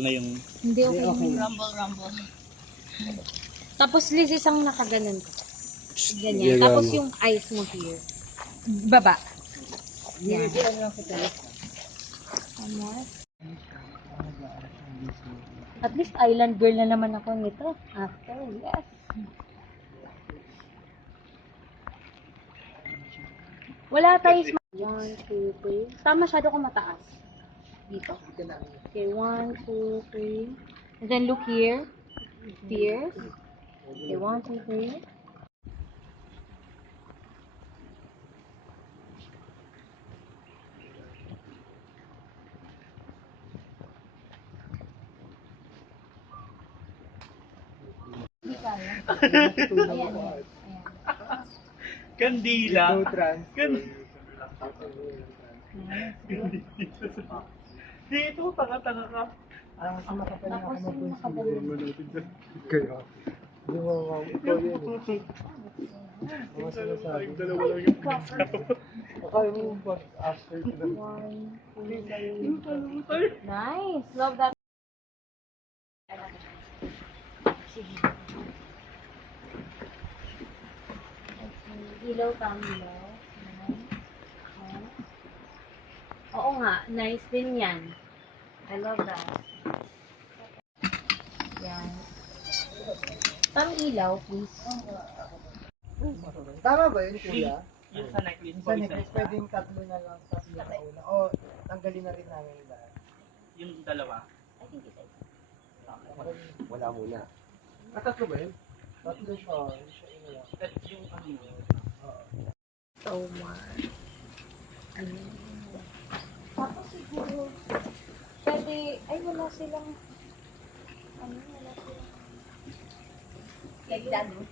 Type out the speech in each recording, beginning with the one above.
na yung... Hindi, okay. Rumble. Tapos Liz, isang nakaganan ko. Ganyan. Yeah, Tapos gamo. yung eyes mo here. Baba. Yan. Ano? At least island girl na naman ako nito. After, yes. Wala tayong smile. 1, 2, 3. Tama, masyado ko mataas. Dito. Okay, 1, 2, 3. And then look here. Fierce. Okay, 1, 2, 3. Ayan. Kandila. Dito, tanga-tanga ka. Tapos yung nakaganan. Kaya. Di mo ikaw yun eh. Mga sinasabi. Dalawa lang yung Akala mo pag after ko na. 1, 2, 3. Nice. Love that. Sige. Ilaw kami. Oo nga. Nice din yan. I love that. Yan. Pang ilaw, please. Tama ba yun, kuya? yung sa necklace. Sa necklace, pwedeng tatlo na lang, tatlo na una. O, tanggalin na rin namin yung lahat. Yung dalawa. I think it's Wala muna. Tatlo ba yun? Tatlo siya. Yung ano yun. so much. Tapos siguro, pwede, ay wala silang, wala silang, like that, no?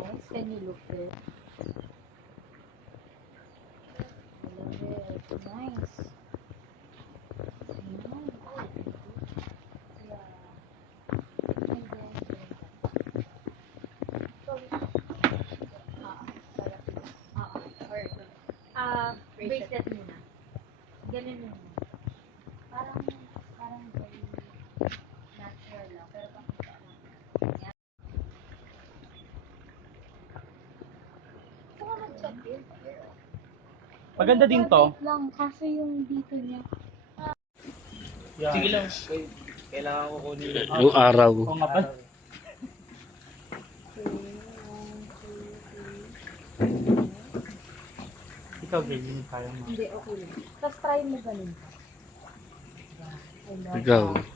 Nice, can you look there? I love it, nice. Bracelet muna. Ganun muna. Parang very natural lang. Pero pakita lang. Yan. Ito nga mag-check in. Maganda din to. Wait lang, kasi yung dito niya. Sige lang. Kailangan ko kunin. Yung araw. Oo nga pa. Ikaw, ganyan kaya mo. Hindi, okay lang. Tapos try mo ganun ka. I love Ikaw. that.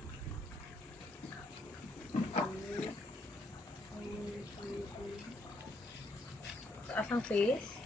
Taas ang face.